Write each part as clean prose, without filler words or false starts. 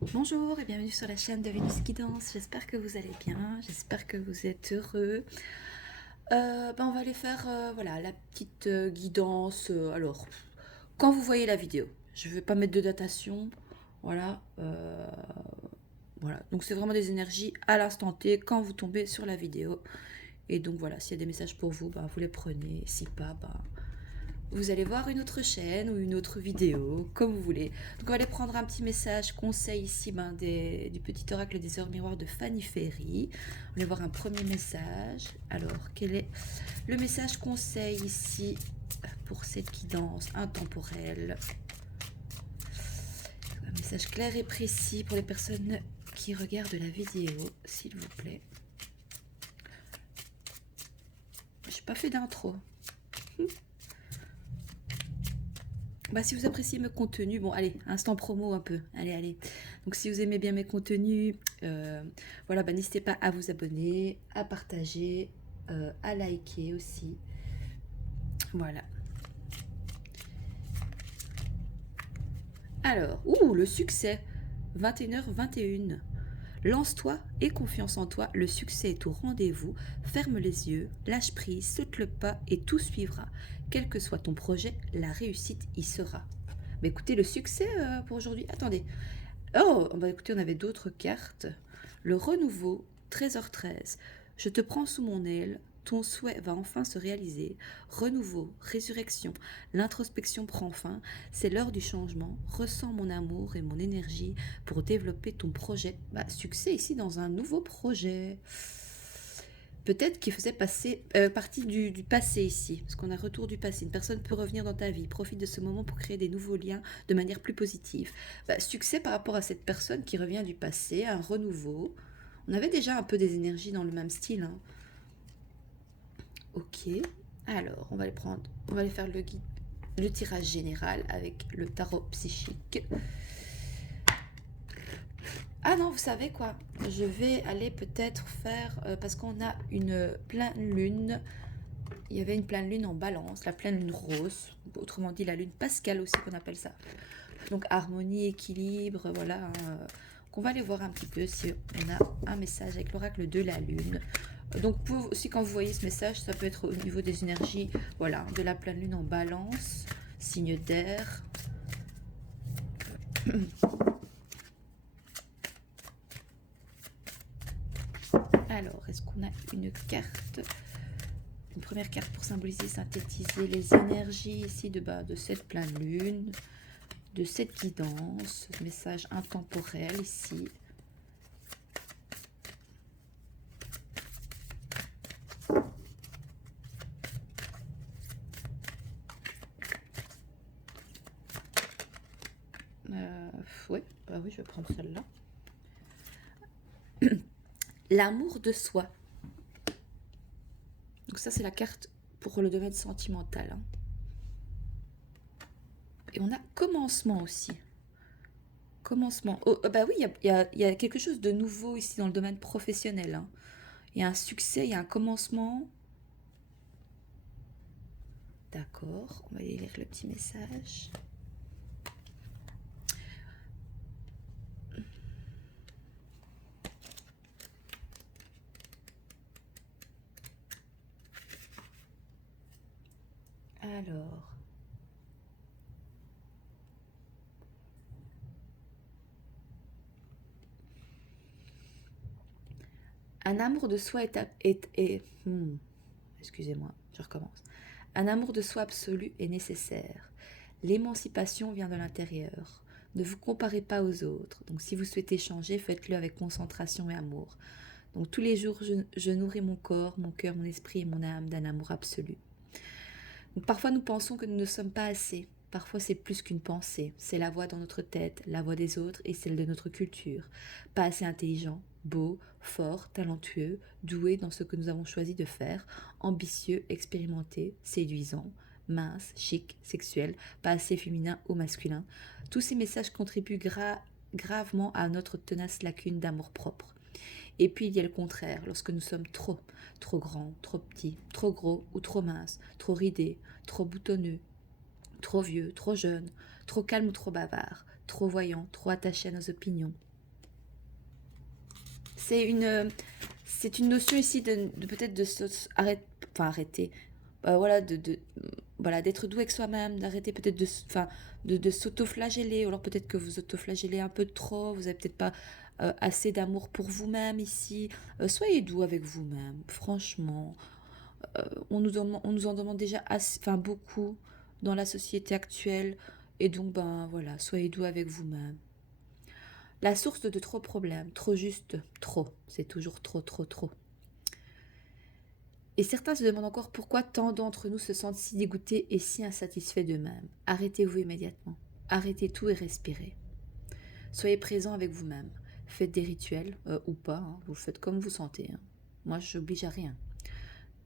Bonjour et bienvenue sur la chaîne de Vénus Guidance. J'espère que vous allez bien, j'espère que vous êtes heureux. On va aller faire voilà, la petite guidance. Alors, quand vous voyez la vidéo, je ne vais pas mettre de datation. Voilà, voilà. Donc c'est vraiment des énergies à l'instant T quand vous tombez sur la vidéo. Et donc voilà, s'il y a des messages pour vous, vous les prenez. Si pas, vous allez voir une autre chaîne ou une autre vidéo, comme vous voulez. Donc on va aller prendre un petit message conseil ici du petit oracle des heures miroirs de Fanny Ferry. On va voir un premier message. Alors, quel est le message conseil ici pour cette guidance intemporelle? Un message clair et précis pour les personnes qui regardent la vidéo, s'il vous plaît. Je n'ai pas fait d'intro. Si vous appréciez mes contenus, bon allez, instant promo un peu, allez. Donc si vous aimez bien mes contenus, voilà, n'hésitez pas à vous abonner, à partager, à liker aussi. Voilà. Alors, le succès, 21h21. Lance-toi et confiance en toi, le succès est au rendez-vous. Ferme les yeux, lâche prise, saute le pas et tout suivra. Quel que soit ton projet, la réussite y sera. Mais écoutez, le succès pour aujourd'hui, attendez. Oh, écoutez, on avait d'autres cartes. Le renouveau, trésor 13. Je te prends sous mon aile, ton souhait va enfin se réaliser. Renouveau, résurrection, l'introspection prend fin. C'est l'heure du changement. Ressens mon amour et mon énergie pour développer ton projet. Succès ici dans un nouveau projet. Peut-être qu'il faisait partie du passé ici, parce qu'on a retour du passé. Une personne peut revenir dans ta vie, profite de ce moment pour créer des nouveaux liens de manière plus positive. Succès par rapport à cette personne qui revient du passé, un renouveau. On avait déjà un peu des énergies dans le même style. Hein. Ok, alors on va les prendre, on va aller faire le tirage général avec le tarot psychique. Ah non, vous savez quoi? Je vais aller peut-être faire, parce qu'on a une pleine lune. Il y avait une pleine lune en balance, la pleine lune rose, autrement dit la lune pascale aussi qu'on appelle ça. Donc harmonie, équilibre, voilà. On va aller voir un petit peu si on a un message avec l'oracle de la lune. Donc aussi quand vous voyez ce message, ça peut être au niveau des énergies, voilà, de la pleine lune en balance, signe d'air. Alors, est-ce qu'on a une carte? Une première carte pour symboliser, synthétiser les énergies ici de cette pleine lune, de cette guidance, ce message intemporel ici. Oui, oui, je vais prendre celle-là. L'amour de soi. Donc ça, c'est la carte pour le domaine sentimental. Hein. Et on a commencement aussi. Commencement. Oh, oui, il y a quelque chose de nouveau ici dans le domaine professionnel. Hein. Il y a un succès, il y a un commencement. D'accord, on va aller lire le petit message. Alors. Un amour de soi excusez-moi, je recommence. Un amour de soi absolu est nécessaire. L'émancipation vient de l'intérieur. Ne vous comparez pas aux autres. Donc si vous souhaitez changer, faites-le avec concentration et amour. Donc tous les jours, je nourris mon corps, mon cœur, mon esprit et mon âme d'un amour absolu. Donc parfois nous pensons que nous ne sommes pas assez. Parfois c'est plus qu'une pensée. C'est la voix dans notre tête, la voix des autres et celle de notre culture. Pas assez intelligent, beau, fort, talentueux, doué dans ce que nous avons choisi de faire, ambitieux, expérimenté, séduisant, mince, chic, sexuel, pas assez féminin ou masculin. Tous ces messages contribuent gravement à notre tenace lacune d'amour-propre. Et puis il y a le contraire, lorsque nous sommes trop grands, trop petits, trop gros ou trop minces, trop ridés, trop boutonneux, trop vieux, trop jeunes, trop calmes ou trop bavards, trop voyants, trop attachés à nos opinions. C'est une notion ici de peut-être de arrêter. Voilà, voilà, d'être doux avec soi-même, d'arrêter peut-être de s'auto-flageller, ou alors peut-être que vous auto-flagellez un peu trop, vous avez peut-être pas assez d'amour pour vous-même ici. Soyez doux avec vous-même, franchement. On nous en demande déjà beaucoup dans la société actuelle, et donc ben voilà, soyez doux avec vous-même. La source de trop problèmes, trop juste, trop, c'est toujours trop, trop, trop. Et certains se demandent encore pourquoi tant d'entre nous se sentent si dégoûtés et si insatisfaits d'eux-mêmes. Arrêtez-vous immédiatement. Arrêtez tout et respirez. Soyez présent avec vous-même. Faites des rituels, ou pas, hein, vous faites comme vous sentez. Hein. Moi, je n'oblige à rien.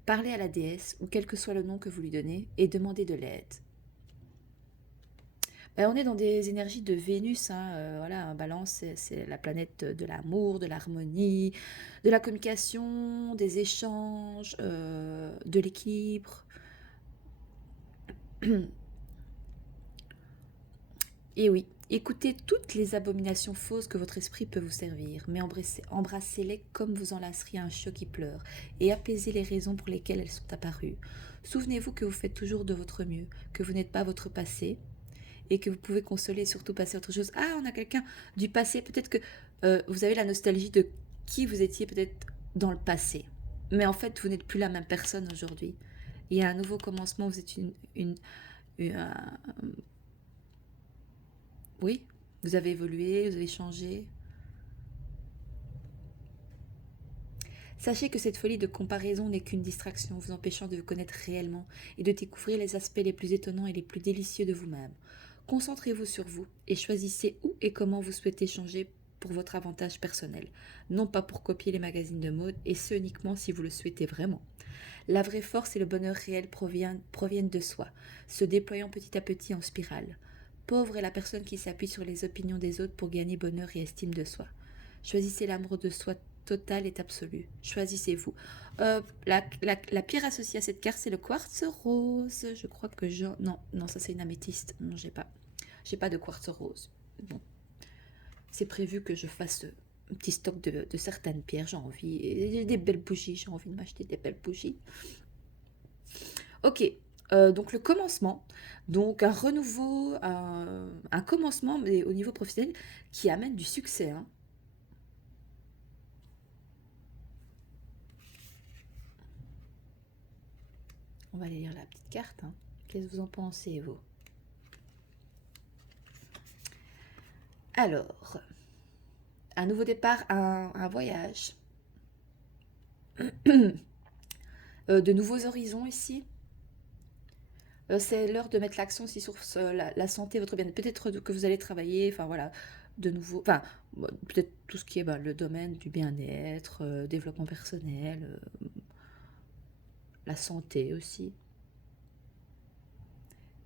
Parlez à la déesse, ou quel que soit le nom que vous lui donnez, et demandez de l'aide. On est dans des énergies de Vénus, hein, voilà, Balance, c'est la planète de l'amour, de l'harmonie, de la communication, des échanges, de l'équilibre. Et oui, écoutez toutes les abominations fausses que votre esprit peut vous servir, mais embrassez-les comme vous enlaceriez un chiot qui pleure, et apaisez les raisons pour lesquelles elles sont apparues. Souvenez-vous que vous faites toujours de votre mieux, que vous n'êtes pas votre passé, et que vous pouvez consoler et surtout passer à autre chose. Ah, on a quelqu'un du passé, peut-être que vous avez la nostalgie de qui vous étiez peut-être dans le passé. Mais en fait, vous n'êtes plus la même personne aujourd'hui. Il y a un nouveau commencement, vous êtes oui, vous avez évolué, vous avez changé. Sachez que cette folie de comparaison n'est qu'une distraction, vous empêchant de vous connaître réellement et de découvrir les aspects les plus étonnants et les plus délicieux de vous-même. Concentrez-vous sur vous et choisissez où et comment vous souhaitez changer pour votre avantage personnel, non pas pour copier les magazines de mode, et ce uniquement si vous le souhaitez vraiment. La vraie force et le bonheur réel proviennent de soi, se déployant petit à petit en spirale. Pauvre est la personne qui s'appuie sur les opinions des autres pour gagner bonheur et estime de soi. Choisissez l'amour de soi total et absolu. Choisissez-vous. La pierre associée à cette carte, c'est le quartz rose. Je crois que non, ça c'est une améthyste. Non, j'ai pas. J'ai pas de quartz rose. Bon. C'est prévu que je fasse un petit stock de certaines pierres. J'ai envie. Et des belles bougies. J'ai envie de m'acheter des belles bougies. Ok. Donc le commencement. Donc un renouveau, un commencement, mais au niveau professionnel, qui amène du succès. Hein. On va aller lire la petite carte. Hein. Qu'est-ce que vous en pensez, vous? Alors, un nouveau départ, un voyage. De nouveaux horizons ici. C'est l'heure de mettre l'accent aussi sur la santé, votre bien-être. Peut-être que vous allez travailler, enfin voilà, de nouveau, enfin, peut-être tout ce qui est le domaine du bien-être, développement personnel, la santé aussi.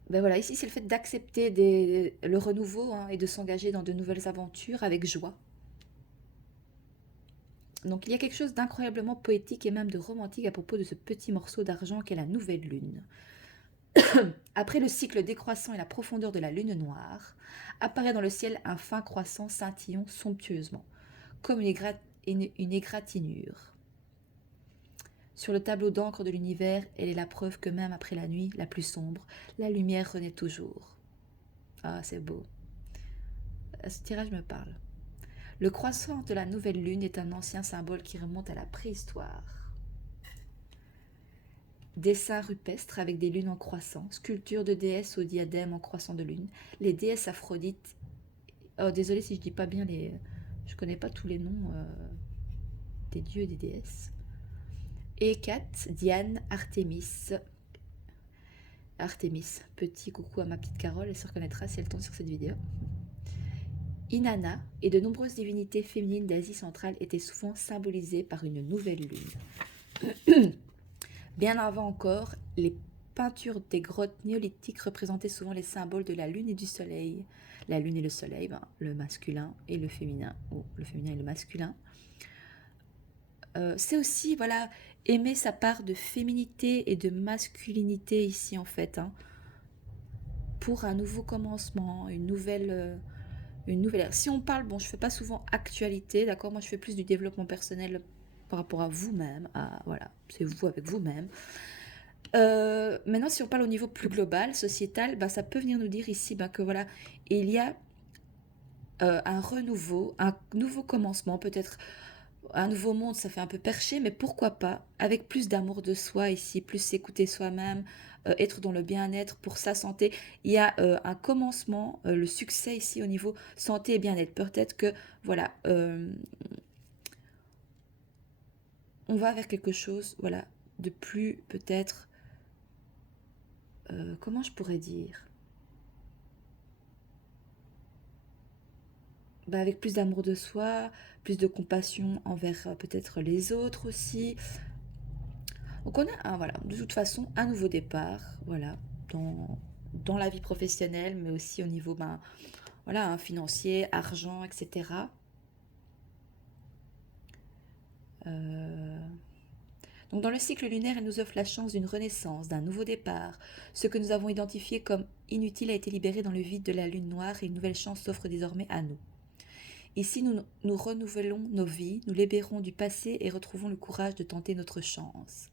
Ben voilà, ici c'est le fait d'accepter le renouveau, hein, et de s'engager dans de nouvelles aventures avec joie. Donc il y a quelque chose d'incroyablement poétique et même de romantique à propos de ce petit morceau d'argent qu'est la nouvelle lune. Après le cycle décroissant et la profondeur de la lune noire, apparaît dans le ciel un fin croissant scintillant somptueusement, comme une égratignure. Sur le tableau d'encre de l'univers, elle est la preuve que même après la nuit la plus sombre, la lumière renaît toujours. Ah, c'est beau. Ce tirage me parle. Le croissant de la nouvelle lune est un ancien symbole qui remonte à la préhistoire. Dessins rupestres avec des lunes en croissant, sculptures de déesses au diadème en croissant de lune, les déesses Aphrodite. Oh, désolé si je dis pas bien les. Je connais pas tous les noms des dieux et des déesses. Hécate, Diane, Artémis. Artémis, petit coucou à ma petite Carole, elle se reconnaîtra si elle tombe sur cette vidéo. Inanna et de nombreuses divinités féminines d'Asie centrale étaient souvent symbolisées par une nouvelle lune. Bien avant encore, les peintures des grottes néolithiques représentaient souvent les symboles de la lune et du soleil. La lune et le soleil, le masculin et le féminin, ou le féminin et le masculin. C'est aussi, voilà, aimer sa part de féminité et de masculinité ici en fait, hein, pour un nouveau commencement, une nouvelle une nouvelle ère. Si on parle, bon, je fais pas souvent actualité, d'accord? Moi, je fais plus du développement personnel par rapport à vous-même, voilà, c'est vous avec vous-même. Maintenant, si on parle au niveau plus global, sociétal, bah, ça peut venir nous dire ici bah, que voilà, il y a un renouveau, un nouveau commencement, peut-être un nouveau monde, ça fait un peu perché, mais pourquoi pas, avec plus d'amour de soi ici, plus s'écouter soi-même, être dans le bien-être pour sa santé. Il y a un commencement, le succès ici au niveau santé et bien-être. Peut-être que, voilà, on va vers quelque chose, voilà, de plus peut-être, comment je pourrais dire, bah, avec plus d'amour de soi, plus de compassion envers peut-être les autres aussi. Donc on a voilà, de toute façon un nouveau départ, voilà, dans la vie professionnelle, mais aussi au niveau ben, voilà, hein, financier, argent, etc. Euh, Donc dans le cycle lunaire, elle nous offre la chance d'une renaissance, d'un nouveau départ. Ce que nous avons identifié comme inutile a été libéré dans le vide de la lune noire et une nouvelle chance s'offre désormais à nous. Ici, nous renouvelons nos vies, nous libérons du passé et retrouvons le courage de tenter notre chance.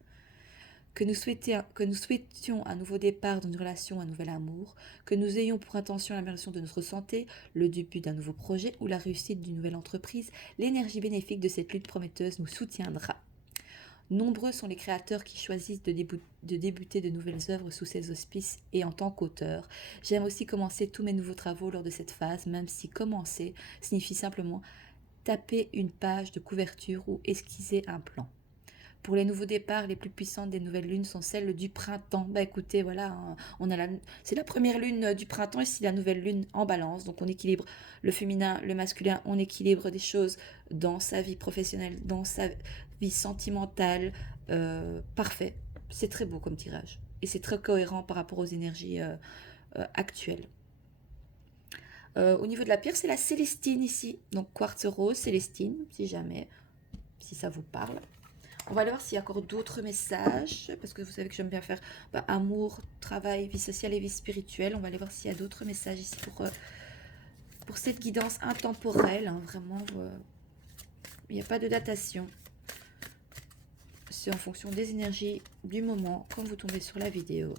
Que nous souhaitions un nouveau départ dans une relation, un nouvel amour, que nous ayons pour intention l'amélioration de notre santé, le début d'un nouveau projet ou la réussite d'une nouvelle entreprise, l'énergie bénéfique de cette lutte prometteuse nous soutiendra. Nombreux sont les créateurs qui choisissent de débuter de nouvelles œuvres sous ces auspices et en tant qu'auteur. J'aime aussi commencer tous mes nouveaux travaux lors de cette phase, même si commencer signifie simplement taper une page de couverture ou esquisser un plan. Pour les nouveaux départs, les plus puissantes des nouvelles lunes sont celles du printemps. Bah écoutez, voilà, hein, c'est la première lune du printemps et c'est la nouvelle lune en balance. Donc on équilibre le féminin, le masculin, on équilibre des choses dans sa vie professionnelle, dans sa vie sentimentale. Parfait, c'est très beau comme tirage. Et c'est très cohérent par rapport aux énergies actuelles. Au niveau de la pierre, c'est la Célestine ici. Donc quartz rose, Célestine, si jamais, si ça vous parle. On va aller voir s'il y a encore d'autres messages, parce que vous savez que j'aime bien faire amour, travail, vie sociale et vie spirituelle. On va aller voir s'il y a d'autres messages ici pour cette guidance intemporelle. Hein, vraiment, il n'y a pas de datation. C'est en fonction des énergies du moment, quand vous tombez sur la vidéo.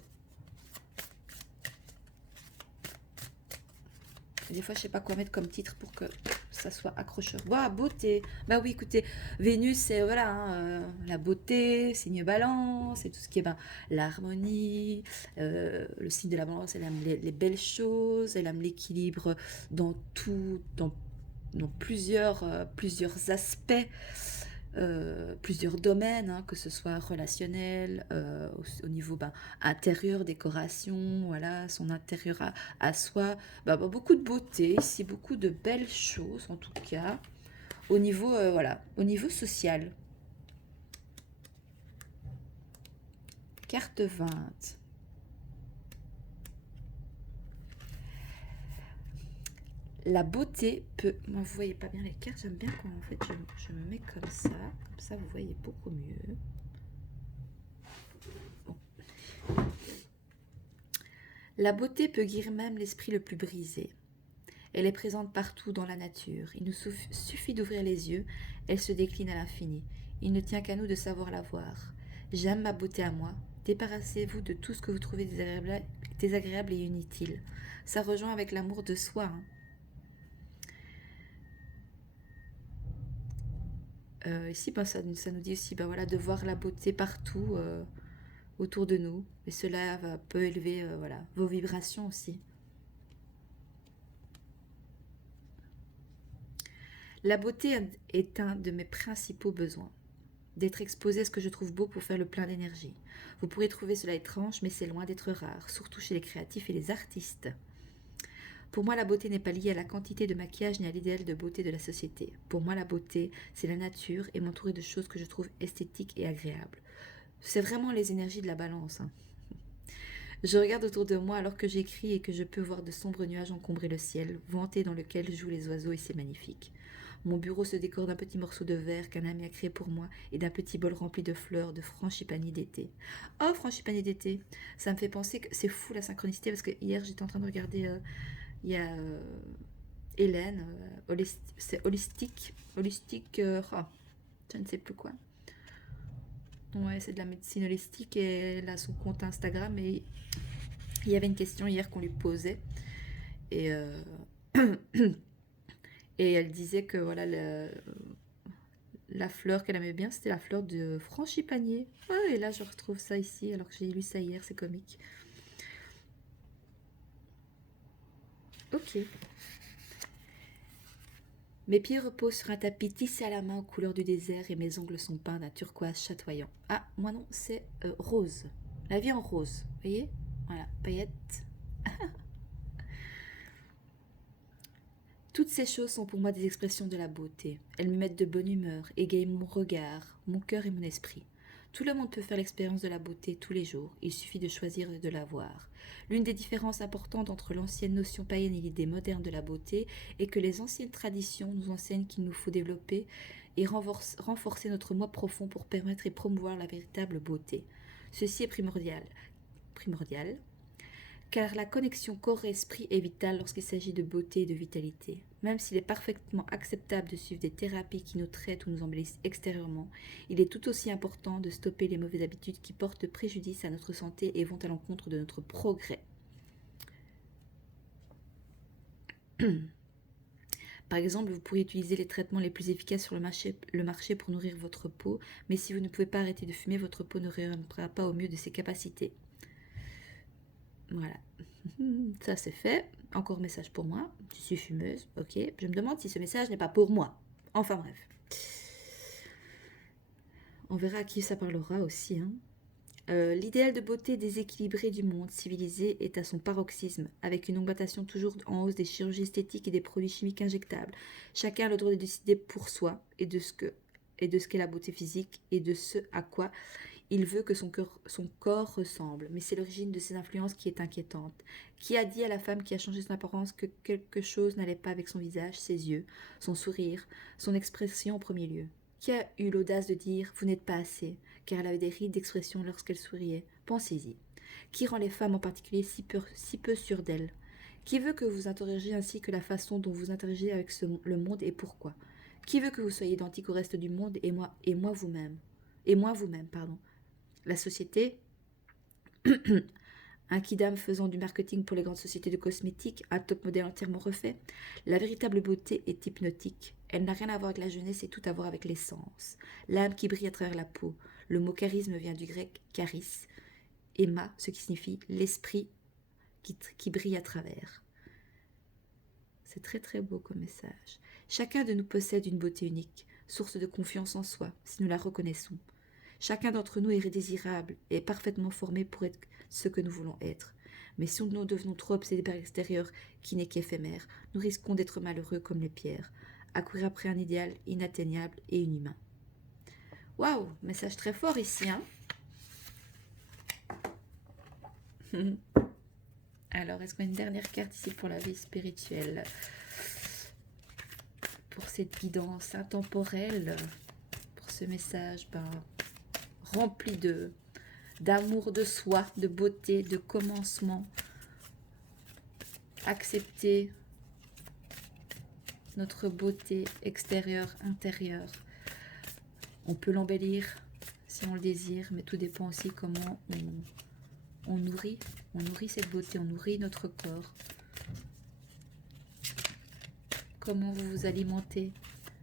Des fois, je ne sais pas quoi mettre comme titre pour que ça soit accrocheur. Bah, beauté. Bah oui, écoutez, Vénus, c'est voilà, hein, la beauté, signe balance, et tout ce qui est l'harmonie. Le signe de la balance, elle aime les belles choses, elle aime l'équilibre dans tout, dans plusieurs aspects. Plusieurs domaines, hein, que ce soit relationnel, au niveau intérieur, décoration, voilà, son intérieur à soi. Beaucoup de beauté ici, beaucoup de belles choses en tout cas, au niveau, voilà, au niveau social. Carte 20. La beauté peut... Moi, vous voyez pas bien les cartes, j'aime bien quand en fait je me mets comme ça vous voyez beaucoup mieux. La beauté peut guérir même l'esprit le plus brisé. Elle est présente partout dans la nature. Il nous suffit d'ouvrir les yeux, elle se décline à l'infini. Il ne tient qu'à nous de savoir la voir. J'aime ma beauté à moi. Débarrassez-vous de tout ce que vous trouvez désagréable et inutile. Ça rejoint avec l'amour de soi. Ici, ça nous dit aussi voilà, de voir la beauté partout autour de nous. Et cela peut élever voilà, vos vibrations aussi. La beauté est un de mes principaux besoins. D'être exposé à ce que je trouve beau pour faire le plein d'énergie. Vous pourrez trouver cela étrange, mais c'est loin d'être rare, surtout chez les créatifs et les artistes. Pour moi, la beauté n'est pas liée à la quantité de maquillage ni à l'idéal de beauté de la société. Pour moi, la beauté, c'est la nature et m'entourer de choses que je trouve esthétiques et agréables. C'est vraiment les énergies de la balance. Je regarde autour de moi alors que j'écris et que je peux voir de sombres nuages encombrer le ciel, vanté dans lequel jouent les oiseaux et c'est magnifique. Mon bureau se décore d'un petit morceau de verre qu'un ami a créé pour moi et d'un petit bol rempli de fleurs de frangipani d'été. Oh, frangipani d'été. Ça me fait penser que c'est fou la synchronicité parce que hier j'étais en train de regarder, il y a Hélène, c'est holistique, je ne sais plus quoi. Ouais, c'est de la médecine holistique et elle a son compte Instagram et il y avait une question hier qu'on lui posait et, et elle disait que voilà la fleur qu'elle aimait bien c'était la fleur de frangipanier. Ouais, et là je retrouve ça ici alors que j'ai lu ça hier, c'est comique. Ok. Mes pieds reposent sur un tapis tissé à la main aux couleurs du désert et mes ongles sont peints d'un turquoise chatoyant. Ah, moi non, c'est rose. La vie en rose, vous voyez? Voilà, paillettes. Toutes ces choses sont pour moi des expressions de la beauté. Elles me mettent de bonne humeur, égayent mon regard, mon cœur et mon esprit. Tout le monde peut faire l'expérience de la beauté tous les jours, il suffit de choisir de la voir. L'une des différences importantes entre l'ancienne notion païenne et l'idée moderne de la beauté est que les anciennes traditions nous enseignent qu'il nous faut développer et renforcer notre moi profond pour permettre et promouvoir la véritable beauté. Ceci est primordial, car la connexion corps-esprit est vitale lorsqu'il s'agit de beauté et de vitalité. Même s'il est parfaitement acceptable de suivre des thérapies qui nous traitent ou nous embellissent extérieurement, il est tout aussi important de stopper les mauvaises habitudes qui portent préjudice à notre santé et vont à l'encontre de notre progrès. Par exemple, vous pourriez utiliser les traitements les plus efficaces sur le marché pour nourrir votre peau, mais si vous ne pouvez pas arrêter de fumer, votre peau ne rayonnera pas au mieux de ses capacités. Voilà. Ça c'est fait. Encore message pour moi. Je suis fumeuse. Ok. Je me demande si ce message n'est pas pour moi. Enfin bref. On verra à qui ça parlera aussi. L'idéal de beauté déséquilibré du monde civilisé est à son paroxysme, avec une augmentation toujours en hausse des chirurgies esthétiques et des produits chimiques injectables. Chacun a le droit de décider pour soi et de ce qu'est la beauté physique et de ce à quoi il veut que son corps ressemble, mais c'est l'origine de ces influences qui est inquiétante. Qui a dit à la femme qui a changé son apparence que quelque chose n'allait pas avec son visage, ses yeux, son sourire, son expression en premier lieu? Qui a eu l'audace de dire « vous n'êtes pas assez », car elle avait des rides d'expression lorsqu'elle souriait? Pensez-y. Qui rend les femmes en particulier si peu sûres d'elles? Qui veut que vous interrogiez ainsi que la façon dont vous interagissez avec le monde et pourquoi? Qui veut que vous soyez identique au reste du monde et moi vous-même? Pardon. La société, un kidam faisant du marketing pour les grandes sociétés de cosmétiques, un top modèle entièrement refait. La véritable beauté est hypnotique. Elle n'a rien à voir avec la jeunesse et tout à voir avec l'essence. L'âme qui brille à travers la peau. Le mot charisme vient du grec charis, Emma, ce qui signifie l'esprit qui brille à travers. C'est très très beau comme message. Chacun de nous possède une beauté unique, source de confiance en soi, si nous la reconnaissons. Chacun d'entre nous est désirable et est parfaitement formé pour être ce que nous voulons être. Mais si nous devenons trop obsédés par l'extérieur qui n'est qu'éphémère, nous risquons d'être malheureux comme les pierres, à courir après un idéal inatteignable et inhumain. Waouh, message très fort ici, hein. Alors, est-ce qu'on a une dernière carte ici pour la vie spirituelle? Pour cette guidance intemporelle, pour ce message rempli d'amour de soi, de beauté, de commencement. Accepter notre beauté extérieure, intérieure. On peut l'embellir si on le désire, mais tout dépend aussi comment on nourrit cette beauté, on nourrit notre corps. Comment vous vous alimentez.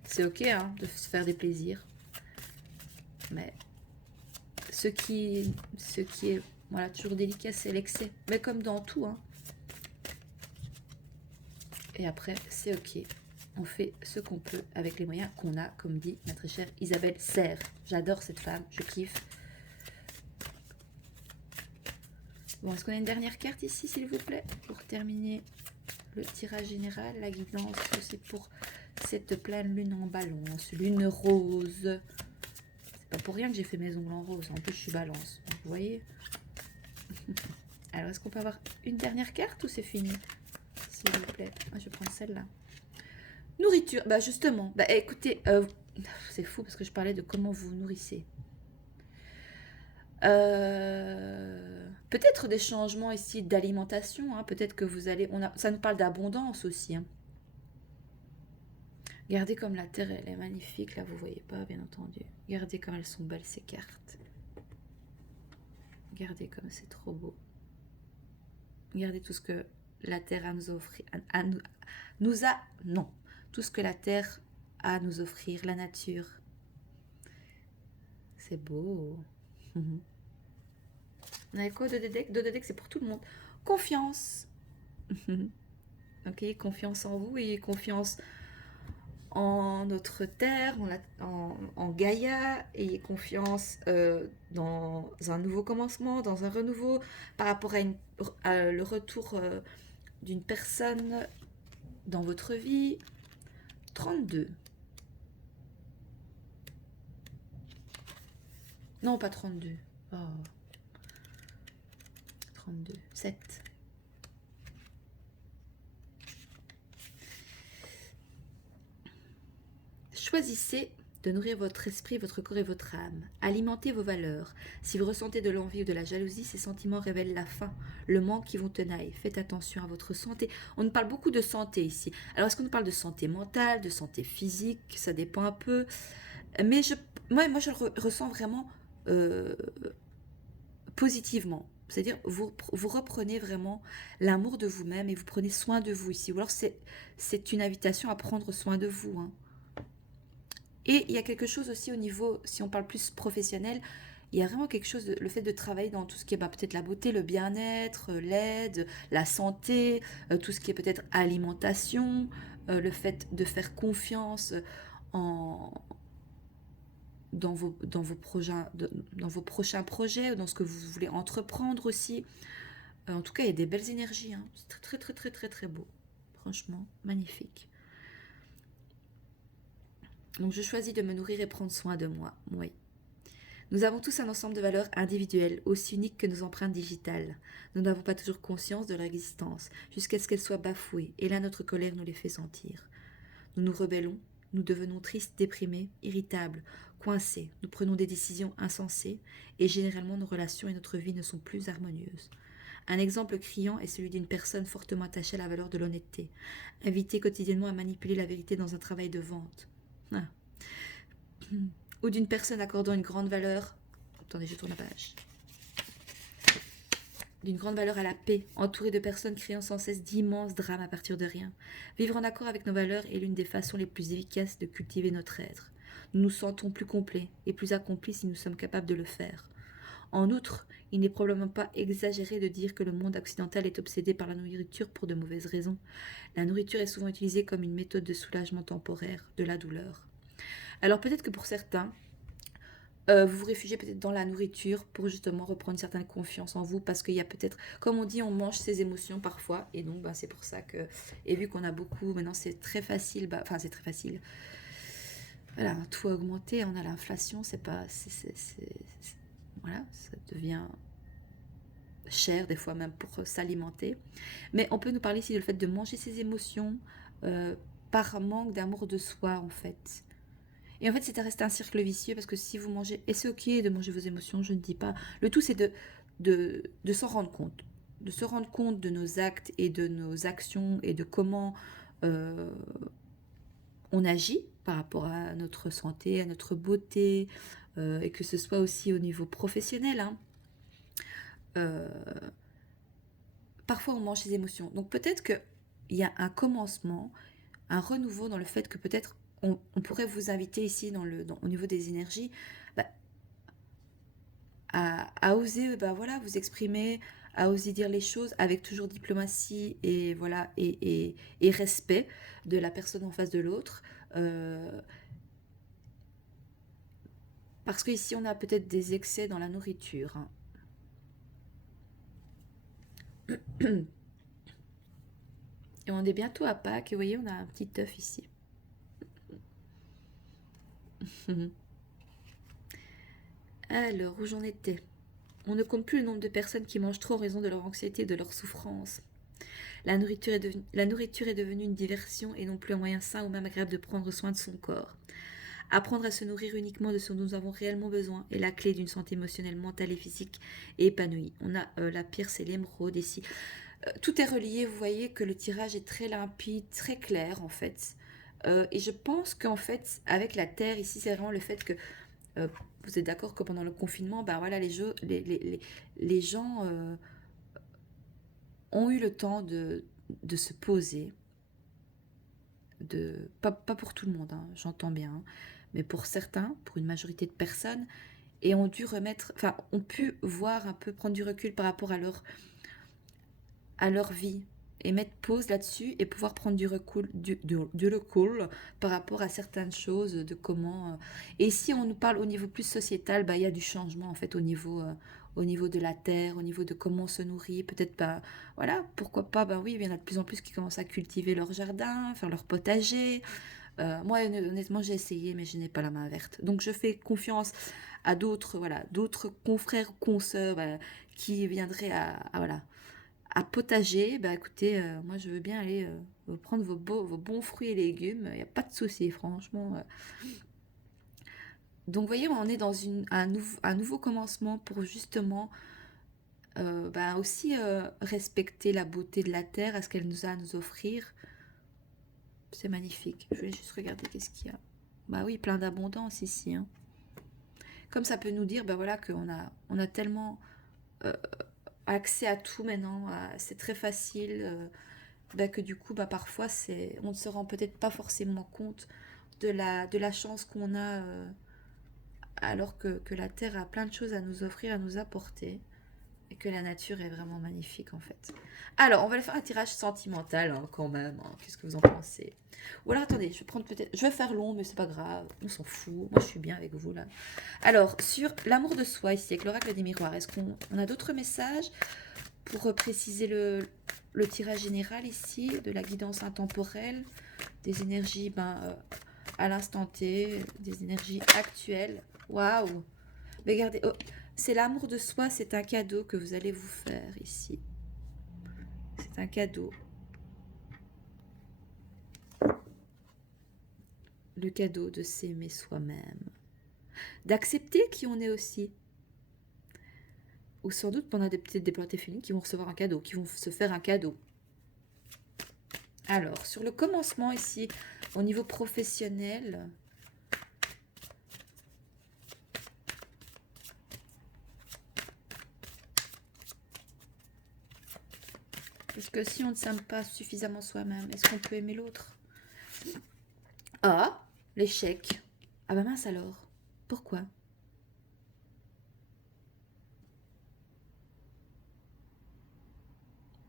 C'est ok hein, de se faire des plaisirs, mais ce qui est voilà, toujours délicat, c'est l'excès. Mais comme dans tout, hein. Et après, c'est ok. On fait ce qu'on peut avec les moyens qu'on a, comme dit ma très chère Isabelle Serre. J'adore cette femme, je kiffe. Bon, est-ce qu'on a une dernière carte ici, s'il vous plaît, pour terminer le tirage général, la guidance, c'est pour cette pleine lune en balance, lune rose. C'est pas pour rien que j'ai fait mes ongles en rose, en plus je suis balance, donc, vous voyez. Alors, est-ce qu'on peut avoir une dernière carte ou c'est fini, s'il vous plaît? Moi, je vais prendre celle-là. Nourriture, bah justement, bah écoutez, c'est fou parce que je parlais de comment vous vous nourrissez. Peut-être des changements ici d'alimentation, hein, peut-être que vous allez, ça nous parle d'abondance aussi, hein. Regardez comme la terre, elle est magnifique. Là, vous voyez pas, bien entendu. Regardez comme elles sont belles, ces cartes. Regardez comme c'est trop beau. Regardez tout ce que la terre a à nous offrir. Non. Tout ce que la terre a à nous offrir, la nature. C'est beau. On a quoi de deck, c'est pour tout le monde. Confiance. Ok, confiance en vous et confiance en notre terre, en Gaïa, ayez confiance dans un nouveau commencement, dans un renouveau, par rapport à le retour d'une personne dans votre vie. 32. Non, pas 32. Oh. 32. 7. Choisissez de nourrir votre esprit, votre corps et votre âme. Alimentez vos valeurs. Si vous ressentez de l'envie ou de la jalousie, ces sentiments révèlent la faim, le manque qui vous tenaille. Faites attention à votre santé. On nous parle beaucoup de santé ici. Alors, est-ce qu'on nous parle de santé mentale, de santé physique? Ça dépend un peu. Mais moi je le ressens vraiment positivement. C'est-à-dire, vous reprenez vraiment l'amour de vous-même et vous prenez soin de vous ici. Ou alors, c'est une invitation à prendre soin de vous, hein. Et il y a quelque chose aussi au niveau, si on parle plus professionnel, il y a vraiment quelque chose, le fait de travailler dans tout ce qui est peut-être la beauté, le bien-être, l'aide, la santé, tout ce qui est peut-être alimentation, le fait de faire confiance en, dans vos prochains projets, dans ce que vous voulez entreprendre aussi. En tout cas, il y a des belles énergies, hein. C'est très, très, très, très, très beau. Franchement, magnifique. Donc je choisis de me nourrir et prendre soin de moi, oui. Nous avons tous un ensemble de valeurs individuelles, aussi uniques que nos empreintes digitales. Nous n'avons pas toujours conscience de leur existence, jusqu'à ce qu'elles soient bafouées, et là notre colère nous les fait sentir. Nous nous rebellons, nous devenons tristes, déprimés, irritables, coincés, nous prenons des décisions insensées, et généralement nos relations et notre vie ne sont plus harmonieuses. Un exemple criant est celui d'une personne fortement attachée à la valeur de l'honnêteté, invitée quotidiennement à manipuler la vérité dans un travail de vente. Ah. Ou d'une personne accordant une grande valeur. Attendez, je tourne la page. D'une grande valeur à la paix, entourée de personnes créant sans cesse d'immenses drames à partir de rien. Vivre en accord avec nos valeurs est l'une des façons les plus efficaces de cultiver notre être. Nous nous sentons plus complets et plus accomplis si nous sommes capables de le faire. En outre, il n'est probablement pas exagéré de dire que le monde occidental est obsédé par la nourriture pour de mauvaises raisons. La nourriture est souvent utilisée comme une méthode de soulagement temporaire de la douleur. Alors peut-être que pour certains, vous vous réfugiez peut-être dans la nourriture pour justement reprendre une certaine confiance en vous, parce qu'il y a peut-être, comme on dit, on mange ses émotions parfois, et donc c'est pour ça que, et vu qu'on a beaucoup, maintenant c'est très facile, c'est très facile, voilà, tout a augmenté, on a l'inflation, voilà, ça devient cher des fois même pour s'alimenter, mais on peut nous parler ici du fait de manger ses émotions par manque d'amour de soi en fait. Et en fait, c'est à rester un cercle vicieux parce que si vous mangez, et c'est ok de manger vos émotions, je ne dis pas. Le tout, c'est de s'en rendre compte. De se rendre compte de nos actes et de nos actions et de comment on agit par rapport à notre santé, à notre beauté, et que ce soit aussi au niveau professionnel, hein. Parfois, on mange ses émotions. Donc peut-être qu'il y a un commencement, un renouveau dans le fait que peut-être on pourrait vous inviter ici au niveau des énergies à oser voilà, vous exprimer, à oser dire les choses avec toujours diplomatie et, voilà, et respect de la personne en face de l'autre. Parce qu'ici, on a peut-être des excès dans la nourriture, hein. Et on est bientôt à Pâques, et vous voyez, on a un petit œuf ici. Alors, où j'en étais? On ne compte plus le nombre de personnes qui mangent trop en raison de leur anxiété et de leur souffrance. La nourriture est devenue une diversion et non plus un moyen sain ou même agréable de prendre soin de son corps. Apprendre à se nourrir uniquement de ce dont nous avons réellement besoin est la clé d'une santé émotionnelle, mentale et physique épanouie. On a la pierre, c'est l'émeraude ici. Tout est relié, vous voyez que le tirage est très limpide, très clair en fait. Et je pense qu'en fait, avec la Terre, ici, c'est vraiment le fait que euh, vous êtes d'accord que pendant le confinement, ben voilà, les gens ont eu le temps de se poser, pas pour tout le monde, hein, j'entends bien, hein, mais pour certains, pour une majorité de personnes, et ont dû remettre, enfin, ont pu voir un peu, prendre du recul par rapport à leur vie et mettre pause là-dessus et pouvoir prendre du recul par rapport à certaines choses, de comment... Et si on nous parle au niveau plus sociétal, bah, il y a du changement en fait au niveau de la terre, au niveau de comment on se nourrit, peut-être pas... Voilà, pourquoi pas, bah oui, il y en a de plus en plus qui commencent à cultiver leur jardin, faire leur potager. Moi, honnêtement, j'ai essayé, mais je n'ai pas la main verte. Donc, je fais confiance à d'autres, voilà, d'autres confrères, consoeurs, voilà, qui viendraient voilà, à potager, bah écoutez, moi je veux bien aller prendre vos bons fruits et légumes, il n'y a pas de souci, franchement. Donc vous voyez, on est dans un nouveau commencement pour justement bah, aussi respecter la beauté de la terre, à ce qu'elle nous a à nous offrir. C'est magnifique. Je vais juste regarder qu'est-ce qu'il y a. Bah oui, plein d'abondance ici, hein. Comme ça peut nous dire, bah voilà, on a tellement euh, accès à tout maintenant, c'est très facile. Bah, que du coup, bah, parfois, on ne se rend peut-être pas forcément compte de la chance qu'on a, alors que la Terre a plein de choses à nous offrir, à nous apporter, et que la nature est vraiment magnifique en fait. Alors, on va faire un tirage sentimental hein, quand même. Hein. Qu'est-ce que vous en pensez? Ou alors, attendez, je vais prendre peut-être. Je vais faire long, mais c'est pas grave. On s'en fout. Moi, je suis bien avec vous là. Alors, sur l'amour de soi ici, avec l'oracle des miroirs, est-ce qu'on a d'autres messages pour préciser le tirage général ici, de la guidance intemporelle, des énergies à l'instant T, des énergies actuelles. Waouh! Mais regardez, oh, c'est l'amour de soi, c'est un cadeau que vous allez vous faire ici. C'est un cadeau. Le cadeau de s'aimer soi-même. D'accepter qui on est aussi. Ou sans doute pendant des petites déplantés féminines qui vont recevoir un cadeau, qui vont se faire un cadeau. Alors, sur le commencement ici, au niveau professionnel, parce que si on ne s'aime pas suffisamment soi-même, est-ce qu'on peut aimer l'autre? Ah, l'échec. Ah bah mince alors. Pourquoi?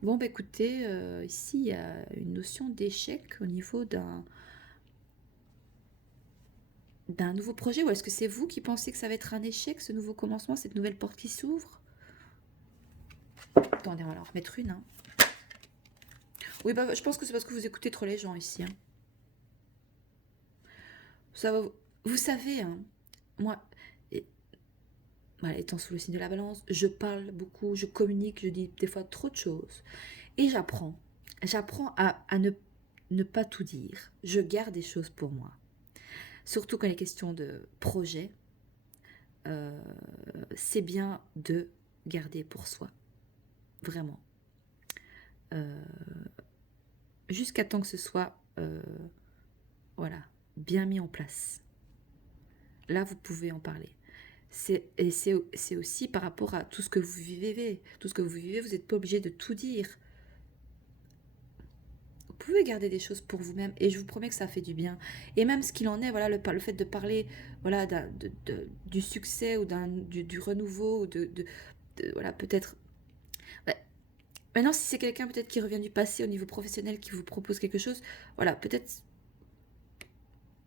Bon bah écoutez, ici il y a une notion d'échec au niveau d'un nouveau projet. Ou est-ce que c'est vous qui pensez que ça va être un échec, ce nouveau commencement, cette nouvelle porte qui s'ouvre? Attendez, on va en remettre une. Hein. Oui, bah je pense que c'est parce que vous écoutez trop les gens ici. Hein. Ça va, vous savez, hein, moi, et- voilà, étant sous le signe de la balance, je parle beaucoup, je communique, je dis des fois trop de choses. Et j'apprends. J'apprends à ne pas tout dire. Je garde des choses pour moi. Surtout quand il est question de projet, euh, c'est bien de garder pour soi. Vraiment. Euh, Jusqu'à temps que ce soit voilà, bien mis en place. Là, vous pouvez en parler. C'est aussi par rapport à tout ce que vous vivez. Tout ce que vous vivez, vous n'êtes pas obligé de tout dire. Vous pouvez garder des choses pour vous-même et je vous promets que ça fait du bien. Et même ce qu'il en est, voilà, le fait de parler voilà, du succès ou du renouveau, ou voilà, peut-être. Bah, maintenant, si c'est quelqu'un peut-être qui revient du passé au niveau professionnel, qui vous propose quelque chose, voilà, peut-être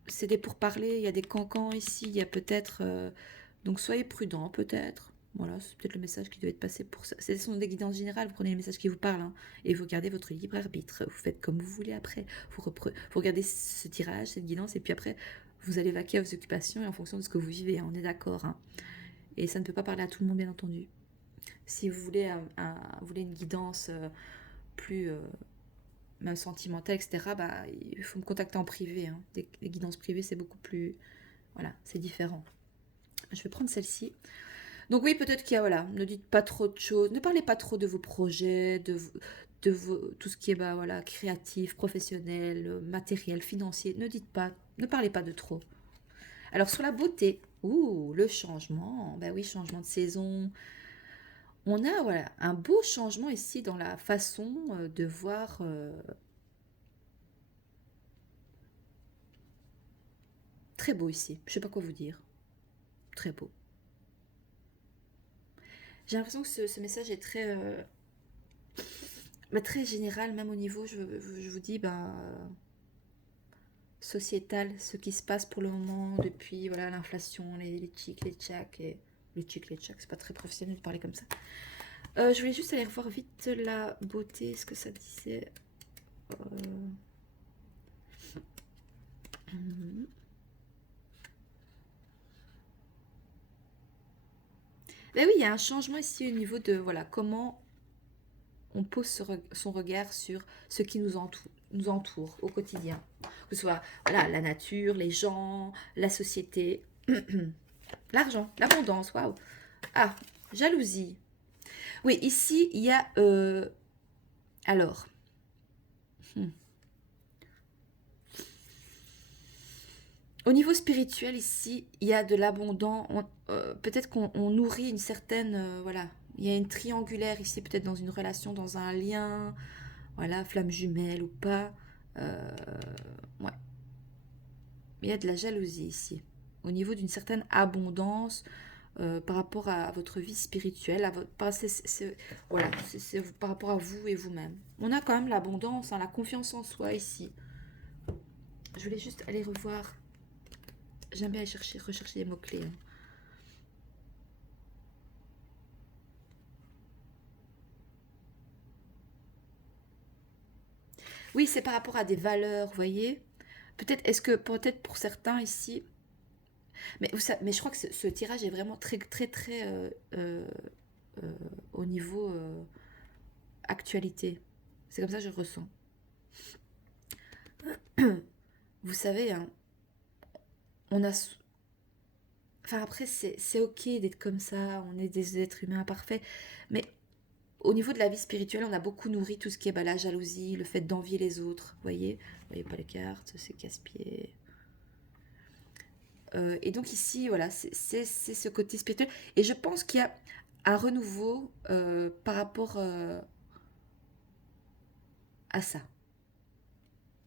c'est des pourparlers, il y a des cancans ici, il y a peut-être. Donc soyez prudents, peut-être. Voilà, c'est peut-être le message qui doit être passé pour ça. Ce sont des guidances générales, vous prenez les messages qui vous parlent hein, et vous gardez votre libre arbitre. Vous faites comme vous voulez après. Vous regardez ce tirage, cette guidance, et puis après, vous allez vaquer à vos occupations et en fonction de ce que vous vivez. Hein, on est d'accord. Hein. Et ça ne peut pas parler à tout le monde, bien entendu. Si vous voulez, vous voulez une guidance plus même sentimentale, etc., bah, il faut me contacter en privé. Hein. Les guidances privées, c'est beaucoup plus... Voilà, c'est différent. Je vais prendre celle-ci. Donc oui, peut-être qu'il y a, voilà, ne dites pas trop de choses, ne parlez pas trop de vos projets, tout ce qui est bah, voilà, créatif, professionnel, matériel, financier. Ne dites pas, ne parlez pas de trop. Alors sur la beauté, ouh, le changement, ben oui, changement de saison. On a voilà, un beau changement ici dans la façon de voir. Très beau ici, je sais pas quoi vous dire. Très beau. J'ai l'impression que ce message est très, bah, très général, même au niveau, je vous dis, bah, sociétal, ce qui se passe pour le moment depuis voilà l'inflation, les chics, les tchacs, et les chics, les tchacs, c'est pas très professionnel de parler comme ça. Je voulais juste aller revoir vite la beauté, ce que ça disait. Euh, Ben oui, il y a un changement ici au niveau de voilà comment on pose son regard sur ce qui nous entoure au quotidien. Que ce soit voilà, la nature, les gens, la société, l'argent, l'abondance, waouh. Ah, jalousie. Oui, ici, il y a... alors, hmm. Au niveau spirituel, ici, il y a de l'abondant. Peut-être qu'on nourrit une certaine... voilà, il y a une triangulaire ici, peut-être dans une relation, dans un lien, voilà, flamme jumelle ou pas. Euh, ouais, il y a de la jalousie ici. Au niveau d'une certaine abondance par rapport à votre vie spirituelle, à votre, voilà, c'est par rapport à vous et vous-même. On a quand même l'abondance, hein, la confiance en soi ici. Je voulais juste aller revoir. J'aime bien aller rechercher des mots-clés, hein. Oui, c'est par rapport à des valeurs, vous voyez. Peut-être pour certains ici, mais je crois que ce tirage est vraiment très, très, très euh, au niveau actualité. C'est comme ça que je le ressens. Vous savez, hein, on a. Enfin, après, c'est ok d'être comme ça, on est des êtres humains imparfaits, mais au niveau de la vie spirituelle, on a beaucoup nourri tout ce qui est bah, la jalousie, le fait d'envier les autres, vous voyez pas les cartes, c'est casse-pied. Et donc ici, voilà, c'est ce côté spirituel. Et je pense qu'il y a un renouveau par rapport à ça.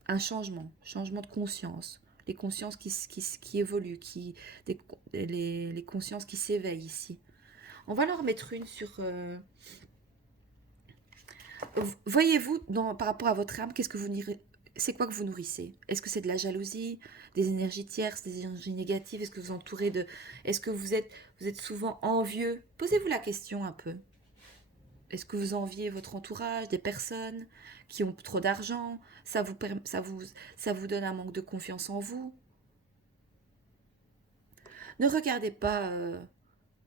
Un changement de conscience. Les consciences qui évoluent, les consciences qui s'éveillent ici. On va leur mettre une sur... Voyez-vous, par rapport à votre âme, qu'est-ce que vous c'est quoi que vous nourrissez? Est-ce que c'est de la jalousie, des énergies tierces, des énergies négatives? Est-ce que vous entourez de... Est-ce que vous êtes souvent envieux? Posez-vous la question un peu. Est-ce que vous enviez votre entourage, des personnes qui ont trop d'argent? Ça vous donne un manque de confiance en vous? Ne regardez pas,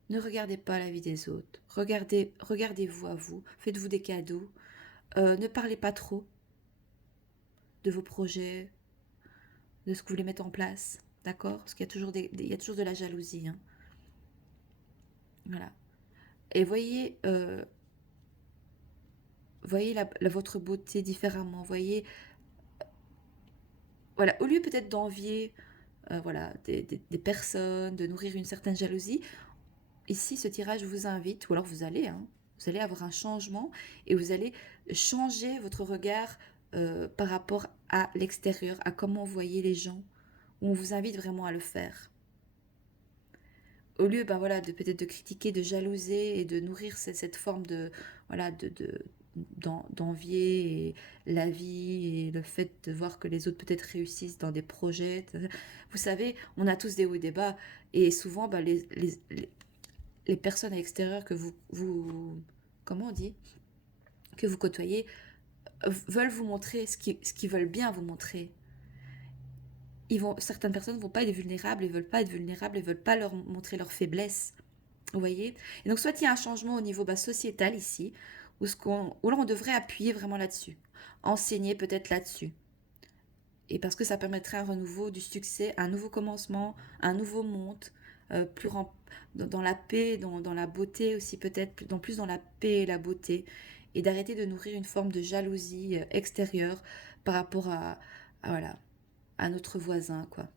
ne regardez pas la vie des autres. Regardez-vous à vous. Faites-vous des cadeaux. Ne parlez pas trop de vos projets, de ce que vous voulez mettre en place. D'accord? Parce qu'il y a toujours il y a toujours de la jalousie, hein. Voilà. Et voyez votre beauté différemment. Voyez, voilà, au lieu peut-être d'envier voilà, des personnes, de nourrir une certaine jalousie, ici, ce tirage vous invite, ou alors vous allez avoir un changement et vous allez changer votre regard par rapport à l'extérieur, à comment vous voyez les gens, où on vous invite vraiment à le faire. Au lieu ben voilà, de peut-être de critiquer, de jalouser et de nourrir cette forme de, voilà, d'envier la vie et le fait de voir que les autres peut-être réussissent dans des projets. Vous savez, on a tous des hauts et des bas et souvent ben, les personnes à l'extérieur que comment on dit, que vous côtoyez, veulent vous montrer ce qu'ils veulent bien vous montrer. Certaines personnes ne vont pas être vulnérables, ils veulent pas être vulnérables, ils veulent pas leur montrer leur faiblesse. Vous voyez? Et donc, soit il y a un changement au niveau bah, sociétal ici, où là, on devrait appuyer vraiment là-dessus. Enseigner peut-être là-dessus. Et parce que ça permettrait un renouveau du succès, un nouveau commencement, un nouveau monde, plus dans la paix, dans la beauté aussi peut-être, plus dans la paix et la beauté. et d'arrêter de nourrir une forme de jalousie extérieure par rapport voilà, à notre voisin, quoi.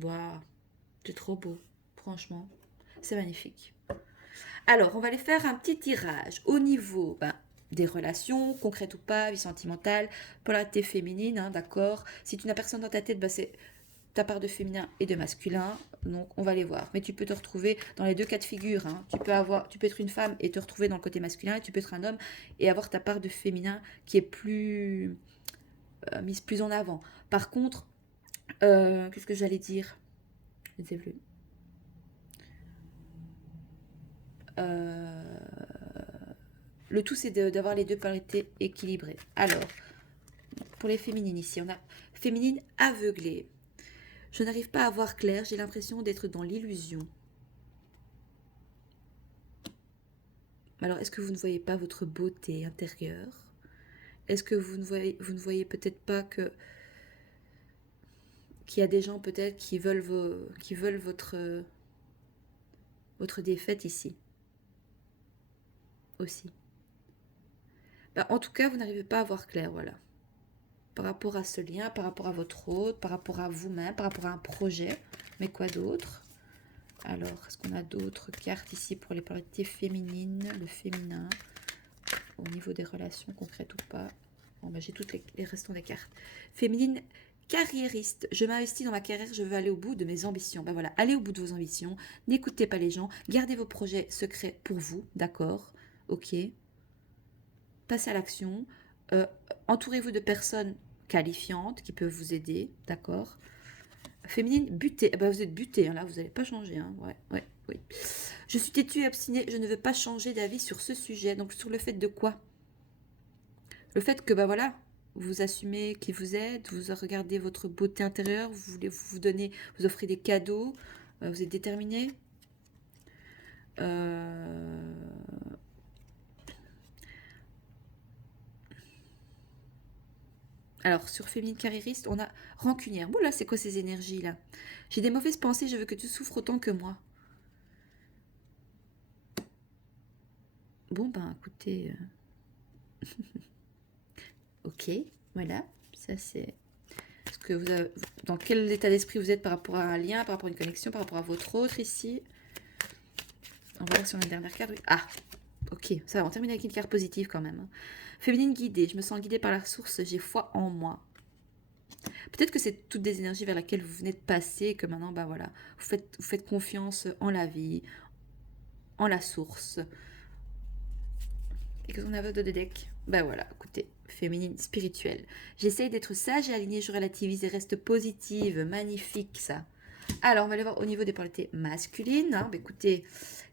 Waouh, c'est trop beau, franchement, c'est magnifique. Alors, on va aller faire un petit tirage au niveau des relations, concrètes ou pas, vie sentimentale, polarité féminine, hein, d'accord. Si tu n'as personne dans ta tête, c'est ta part de féminin et de masculin, donc on va les voir. Mais tu peux te retrouver dans les deux cas de figure, hein. Tu peux être une femme et te retrouver dans le côté masculin, et tu peux être un homme et avoir ta part de féminin qui est plus mise plus en avant. Par contre, qu'est-ce que j'allais dire? Je ne sais plus. Le tout, c'est d'avoir les deux polarités équilibrées. Alors, pour les féminines ici, on a féminine aveuglée. Je n'arrive pas à voir clair, j'ai l'impression d'être dans l'illusion. Alors, est-ce que vous ne voyez pas votre beauté intérieure? Est-ce que vous ne voyez peut-être pas qu'il y a des gens peut-être qui veulent votre défaite ici aussi? En tout cas, vous n'arrivez pas à voir clair, voilà. Par rapport à ce lien, par rapport à votre autre, par rapport à vous-même, par rapport à un projet. Mais quoi d'autre? Alors, est-ce qu'on a d'autres cartes ici pour les polarités féminines, le féminin, au niveau des relations concrètes ou pas? Bon, j'ai toutes les restants des cartes. Féminine, carriériste. Je m'investis dans ma carrière, je veux aller au bout de mes ambitions. Voilà, allez au bout de vos ambitions. N'écoutez pas les gens. Gardez vos projets secrets pour vous, d'accord? Ok. Passez à l'action. Entourez-vous de personnes qualifiantes qui peuvent vous aider, d'accord? Féminine, butée. Vous êtes butée, hein, là, vous n'allez pas changer. Hein. Ouais, oui. Je suis têtue et obstinée, je ne veux pas changer d'avis sur ce sujet. Donc, sur le fait de quoi? Le fait que, voilà, vous assumez qui vous êtes, vous regardez votre beauté intérieure, vous voulez vous donner, vous offrez des cadeaux, vous êtes déterminé. Alors, sur féminine carriériste, on a rancunière. Bon, là, c'est quoi ces énergies-là? J'ai des mauvaises pensées, je veux que tu souffres autant que moi. Bon, écoutez... ok, voilà. Ça, c'est... Dans quel état d'esprit vous êtes par rapport à un lien, par rapport à une connexion, par rapport à votre autre ici? On va voir sur une dernière carte. Oui. Ah, ok, ça va, on termine avec une carte positive quand même. Féminine guidée, je me sens guidée par la source, j'ai foi en moi. Peut-être que c'est toutes des énergies vers lesquelles vous venez de passer, que maintenant, voilà, vous faites confiance en la vie, en la source. Et qu'est-ce qu'on a de deck? Voilà, écoutez, féminine spirituelle. J'essaye d'être sage et alignée, je relativise et reste positive. Magnifique, ça. Alors, on va aller voir au niveau des polarités masculines. Hein. Écoutez,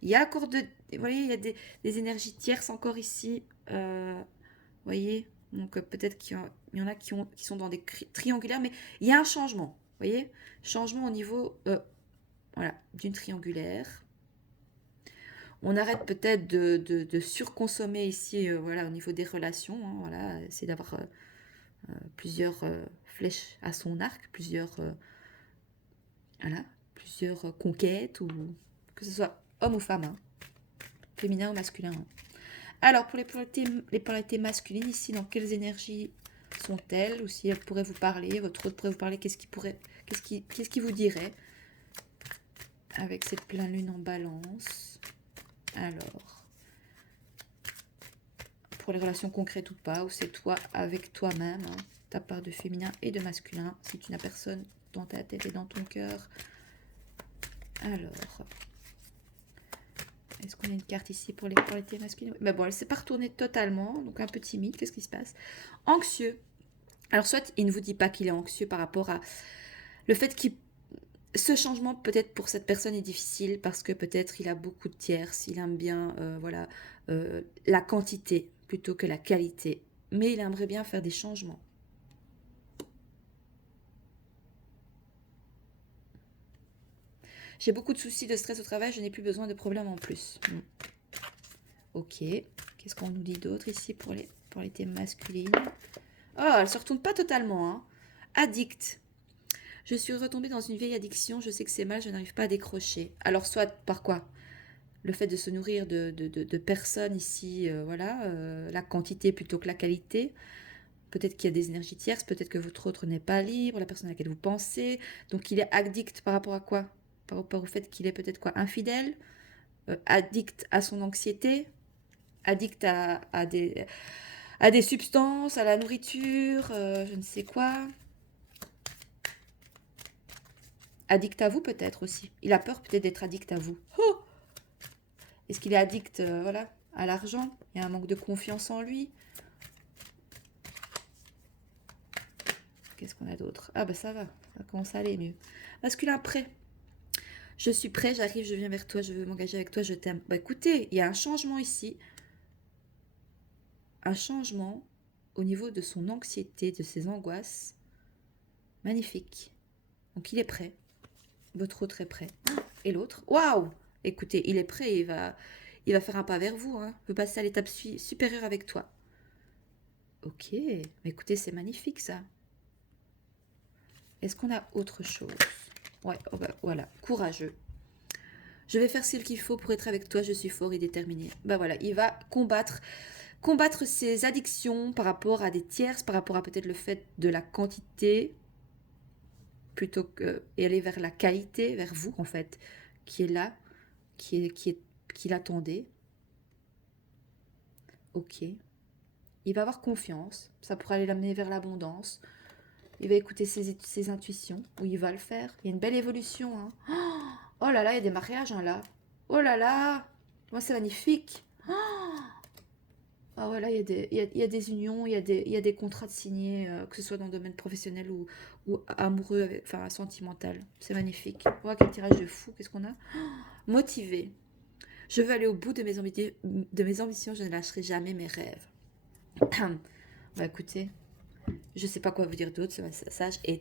il y a encore vous voyez, il y a des énergies tierces encore ici. Vous voyez, donc peut-être qu'il y en a qui sont dans des triangulaires, mais il y a un changement. Vous voyez, changement au niveau d'une triangulaire. On arrête peut-être de surconsommer ici, au niveau des relations. Hein, voilà, c'est d'avoir plusieurs flèches à son arc, plusieurs conquêtes, ou que ce soit homme ou femme, hein, féminin ou masculin. Hein. Alors, pour les polarités masculines, ici, dans quelles énergies sont-elles? Ou si elles pourraient vous parler, votre autre pourrait vous parler, qu'est-ce qui vous dirait avec cette pleine lune en balance? Alors, pour les relations concrètes ou pas, ou c'est toi avec toi-même, hein, ta part de féminin et de masculin, si tu n'as personne dans ta tête et dans ton cœur. Alors, est-ce qu'on a une carte ici pour les polarités masculines? Bon, elle ne s'est pas retournée totalement, donc un peu timide. Qu'est-ce qui se passe? Anxieux. Alors, soit il ne vous dit pas qu'il est anxieux par rapport à le fait qu'il... Ce changement, peut-être pour cette personne, est difficile parce que peut-être il a beaucoup de tierces, il aime bien la quantité plutôt que la qualité. Mais il aimerait bien faire des changements. J'ai beaucoup de soucis, de stress au travail, je n'ai plus besoin de problèmes en plus. Ok. Qu'est-ce qu'on nous dit d'autre ici pour les thèmes masculines? Oh, elle ne se retourne pas totalement. Hein. Addict. Je suis retombée dans une vieille addiction, je sais que c'est mal, je n'arrive pas à décrocher. Alors, soit par quoi? le fait de se nourrir de personnes ici, voilà, la quantité plutôt que la qualité. Peut-être qu'il y a des énergies tierces, peut-être que votre autre n'est pas libre, la personne à laquelle vous pensez. Donc il est addict par rapport à quoi? Par rapport au fait qu'il est peut-être quoi? Infidèle, addict à son anxiété, addict à des substances, à la nourriture, je ne sais quoi. Addict à vous peut-être aussi. Il a peur peut-être d'être addict à vous. Oh, est-ce qu'il est addict voilà, à l'argent? Il y a un manque de confiance en lui. Qu'est-ce qu'on a d'autre? Ah bah ça va, ça commence à aller mieux. Masculin prêt. Je suis prêt, j'arrive, je viens vers toi, je veux m'engager avec toi, je t'aime. Bah écoutez, il y a un changement ici. Un changement au niveau de son anxiété, de ses angoisses. Magnifique. Donc il est prêt. Votre autre est prêt. Et l'autre? Waouh! Écoutez, il est prêt, il va faire un pas vers vous. Hein. Il veut passer à l'étape supérieure avec toi. Ok, mais écoutez, c'est magnifique ça. Est-ce qu'on a autre chose? Ouais, oh bah, voilà, courageux. Je vais faire ce qu'il faut pour être avec toi, je suis fort et déterminé. Bah voilà, il va combattre ses addictions par rapport à des tierces, par rapport à peut-être le fait de la quantité, plutôt que et aller vers la qualité, vers vous en fait, qui est là, qui l'attendait. Ok. Il va avoir confiance, ça pourrait aller l'amener vers l'abondance. Il va écouter ses intuitions, ou il va le faire. Il y a une belle évolution. Hein. Oh là là, il y a des mariages hein, là. Oh là là, moi c'est magnifique. Ah ouais, là, il y a des unions, il y a des contrats de signés, que ce soit dans le domaine professionnel ou amoureux, enfin sentimental. C'est magnifique. Oh, quel tirage de fou, qu'est-ce qu'on a? Motivé. Je veux aller au bout de mes ambitions, je ne lâcherai jamais mes rêves. Bah écoutez, je sais pas quoi vous dire d'autre, ce message il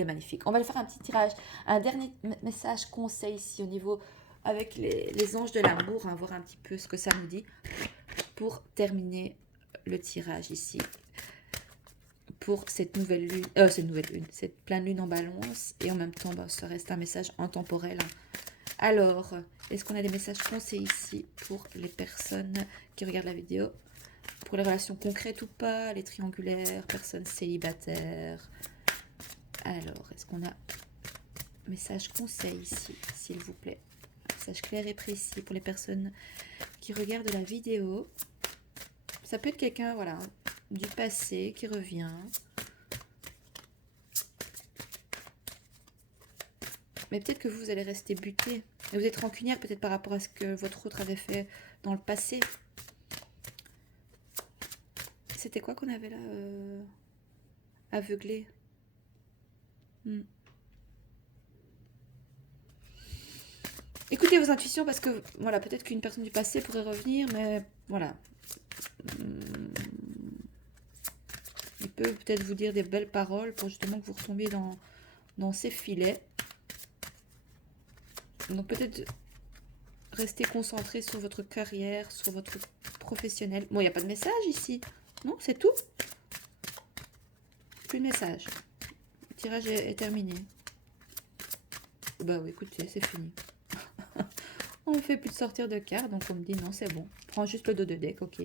est magnifique. On va le faire un petit tirage, un dernier message conseil ici au niveau avec les anges de l'amour, hein, voir un petit peu ce que ça nous dit pour terminer le tirage ici pour cette nouvelle lune, cette pleine lune en balance et en même temps bah, ça reste un message intemporel. Alors, est-ce qu'on a des messages conseils ici pour les personnes qui regardent la vidéo? Pour les relations concrètes ou pas, les triangulaires, personnes célibataires. Alors, est-ce qu'on a message conseil ici, s'il vous plaît? Message clair et précis pour les personnes qui regardent la vidéo. Ça peut être quelqu'un, voilà, du passé qui revient. Mais peut-être que vous allez rester buté. Et vous êtes rancunière peut-être par rapport à ce que votre autre avait fait dans le passé. C'était quoi qu'on avait là aveuglé. Écoutez vos intuitions parce que voilà, peut-être qu'une personne du passé pourrait revenir, mais voilà. Il peut peut-être vous dire des belles paroles pour justement que vous retombiez dans ses filets. Donc peut-être rester concentré sur votre carrière, sur votre professionnel. Bon, il n'y a pas de message ici. Non, c'est tout. Plus de message. Le tirage est terminé. Bah oui, écoutez, c'est fini. On ne fait plus de sortir de cartes, donc on me dit non, c'est bon. Prends juste le dos de deck, ok.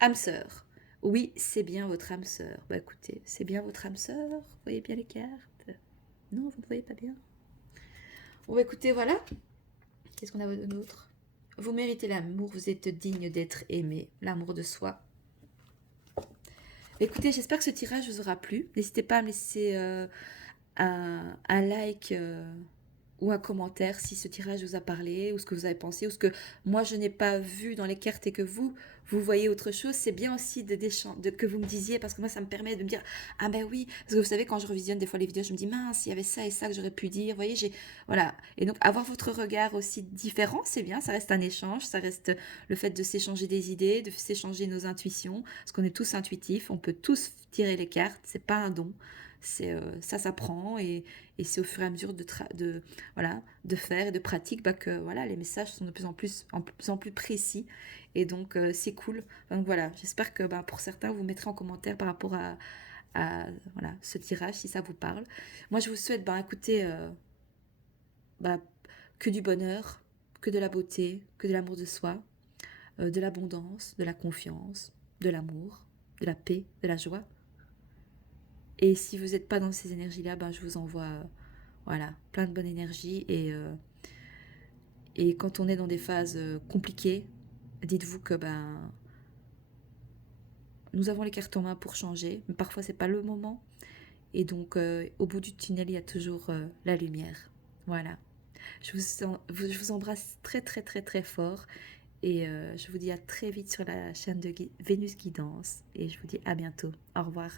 Âme sœur. Oui, c'est bien votre âme sœur. Bah écoutez, c'est bien votre âme sœur. Vous voyez bien les cartes? Non, vous ne voyez pas bien. Bon, bah écoutez, voilà. Qu'est-ce qu'on a d'autre? Vous méritez l'amour, vous êtes digne d'être aimé. L'amour de soi. Écoutez, j'espère que ce tirage vous aura plu. N'hésitez pas à me laisser un like ou un commentaire si ce tirage vous a parlé ou ce que vous avez pensé ou ce que moi je n'ai pas vu dans les cartes et que vous voyez autre chose. C'est bien aussi que vous me disiez parce que moi ça me permet de me dire ah ben oui, parce que vous savez quand je revisionne des fois les vidéos je me dis mince il y avait ça et ça que j'aurais pu dire, vous voyez voilà, et donc avoir votre regard aussi différent c'est bien, ça reste un échange, ça reste le fait de s'échanger des idées, de s'échanger nos intuitions parce qu'on est tous intuitifs, on peut tous tirer les cartes, c'est pas un don. Ça s'apprend et c'est au fur et à mesure de faire et de pratique que voilà, les messages sont de plus en plus précis et donc c'est cool. Donc voilà, j'espère que pour certains vous mettrez en commentaire par rapport à voilà, ce tirage si ça vous parle. Moi je vous souhaite écoutez, que du bonheur, que de la beauté, que de l'amour de soi, de l'abondance, de la confiance, de l'amour, de la paix, de la joie. Et si vous n'êtes pas dans ces énergies-là, ben, je vous envoie voilà, plein de bonne énergie. Et quand on est dans des phases compliquées, dites-vous que ben, nous avons les cartes en main pour changer, mais parfois c'est pas le moment. Et donc au bout du tunnel, il y a toujours la lumière. Voilà. Je vous embrasse très très très très fort. Et je vous dis à très vite sur la chaîne de Vénus Guidance. Et je vous dis à bientôt. Au revoir.